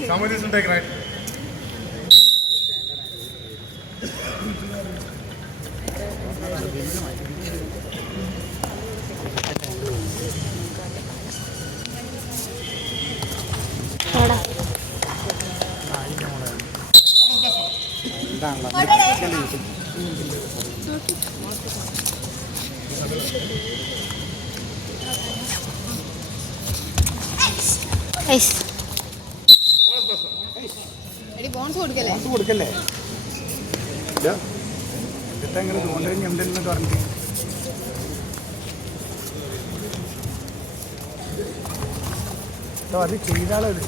Some of this will take right. കൊടുക്കല്ലേ എന്നിട്ട് എങ്ങനെ തോന്നുന്നു എന്തെങ്കിലും പറഞ്ഞു അത് ചെയ്താളത്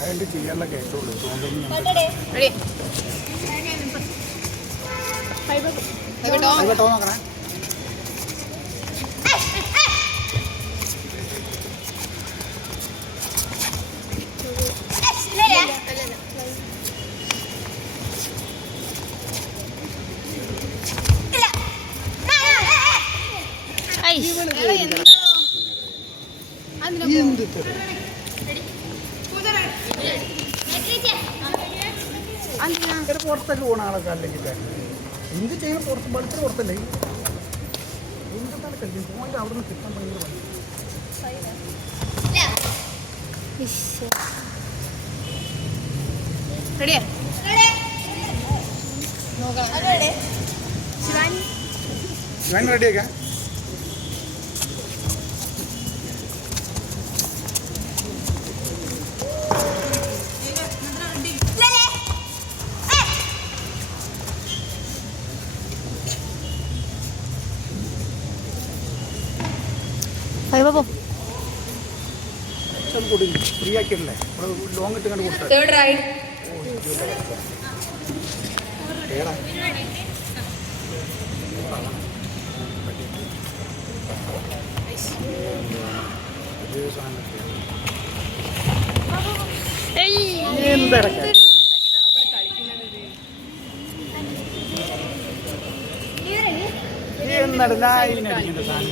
അതിൻ്റെ ചെയ്യാനുള്ള കേസുള്ളൂ തോന്നുന്നു നോക്കണേ പുറത്തൊക്കെ പോകണ ആളൊക്കെ അല്ലെങ്കിൽ എന്ത് ചെയ്യുന്ന പുറത്ത് ബൾക്കിന് പുറത്തല്ലേ എന്താണ് കളിക്കുന്നത് ഫോണിൻ്റെ അവിടെ നിന്ന് കിട്ടാൻ ഭയങ്കര ശിവാനി റെഡിയാക്കാം ഫ്രീ ആക്കിയിട്ടില്ലേ ലോങ് ഇട്ട് കണ്ട് കൊടുത്തത്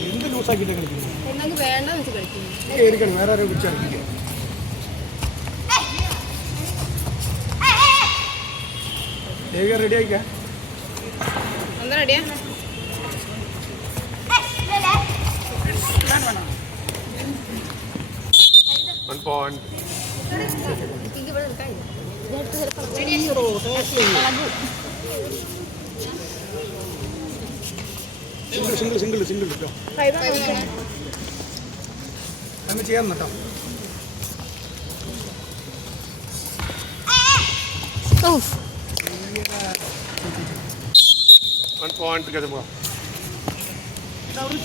എന്ത് ലൂസാക്കിയിട്ട് കളിക്കുന്നു വേറെ ആരോ വിളിച്ച് കളിക്കുക റെഡി ആയിക്കാ റെഡിയാ സിംഗിൾ കേട്ടോ നമ്മൾ ചെയ്യാൻ കേട്ടോ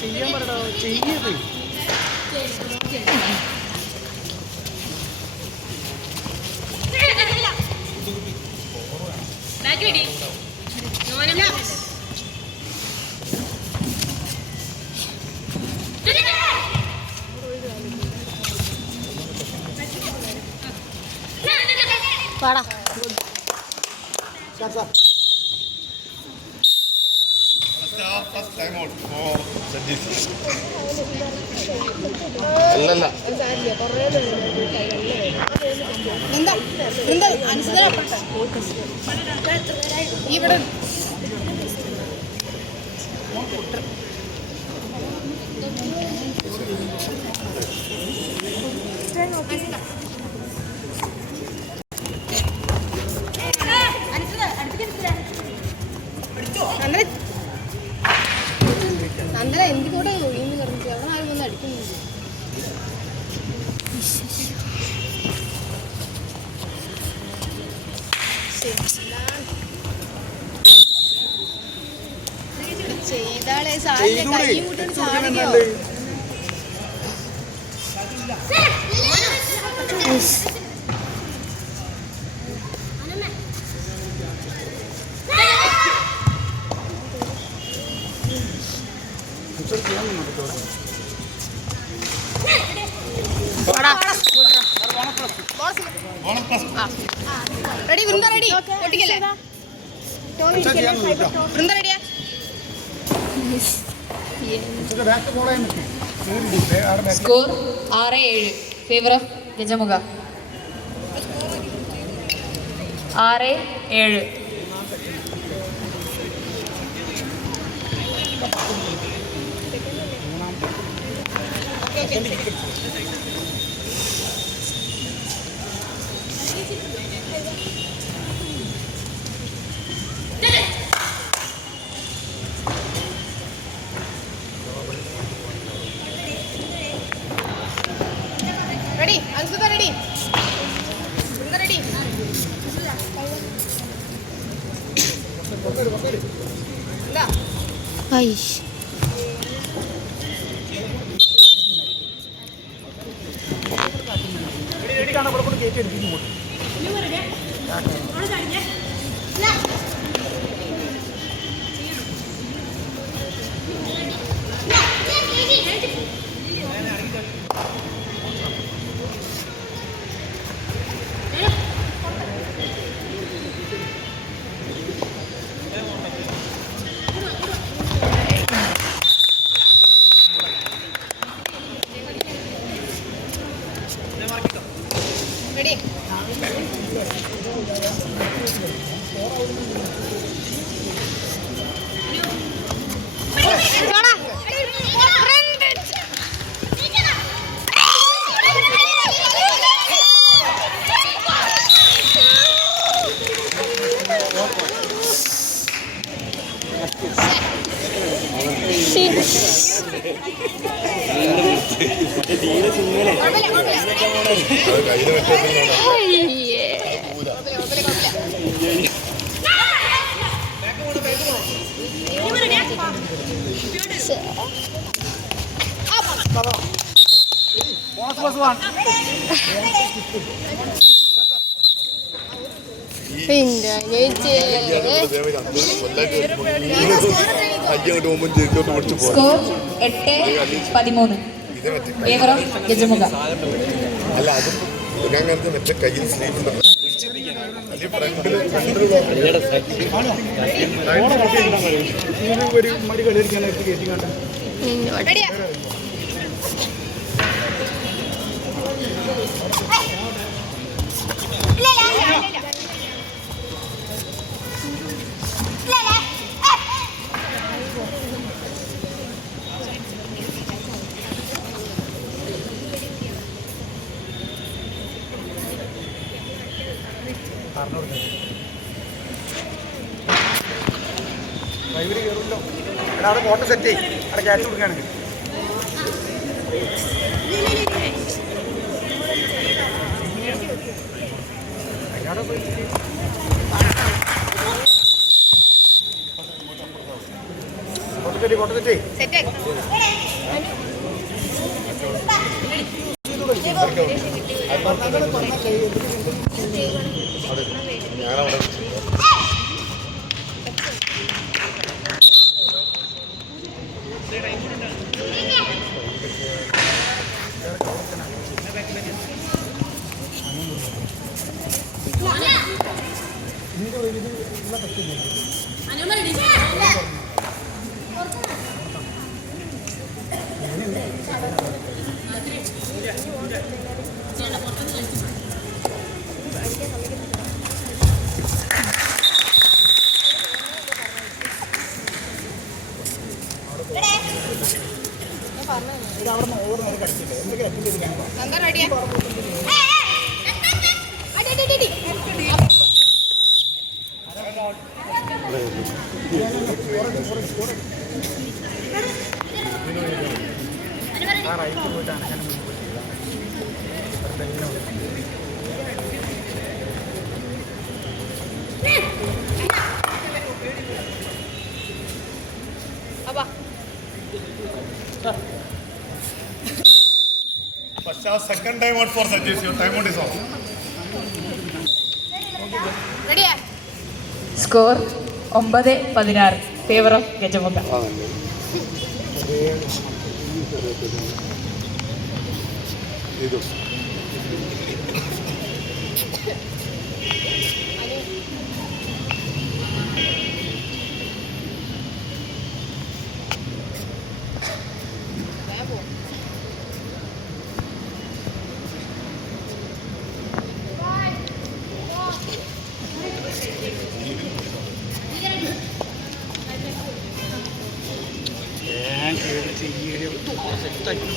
ചെയ്യാൻ പറയണോ ചെയ്യത് വാടാ First time out for Sadis. അല്ലല്ല ഇവിടെ നന്ദന എന്തിക്കൂടെ ഒഴിഞ്ഞു പറഞ്ഞിട്ട് അവിടെ ആരും ഒന്നും അടിക്കുന്നില്ല. ചെയ്താളെ സാറിന്റെ കൈ കൂട്ടാൻ സാധിക്കോ? റെഡി വൃന്ദ റെഡി പൊട്ടിക്കല്ലേ വൃന്ദ റെഡിയാ? ബാക്ക് ഫോളോ ചെയ്യാൻ പറ്റും. Score 6-7 favour of Gajamukha. 6-7. Ready? Ansutha ready? Vrinda ready? എന്താ? റെഡി കാണാൻ ഇവിടെ കൊണ്ട് കയറ്റി എടുപ്പിക്കും. Ready? Score 8-13 favour of Gajamukha. അല്ല അതും ഞാൻ കരുത് മറ്റേ കയ്യിൽ സ്ലീവുണ്ടല്ലോ ഒരു മടി കളിക്കാനായിട്ട് കയറ്റി കണ്ട റെഡിയാ? ഡ്രൈവര് കയറുമല്ലോ. എടാ അവിടെ ഫോട്ടോ സെറ്റ് ചെയ്യും. അവിടെ ക്യാച്ച് കൊടുക്കുകയാണെങ്കിൽ ഫോട്ടോ സെറ്റ് ചെയ്യും. സെറ്റ് ഞാനവിടെ എന്താ റെഡിയാ? റൈറ്റ് പോയിട്ടാണ് ഞാൻ second time out for Sanjesh. Your time out is off. റെഡിയാ? Score 9-16 favour of Gajamukha. ഇത് ചെയ്യണം സെറ്റാക്കി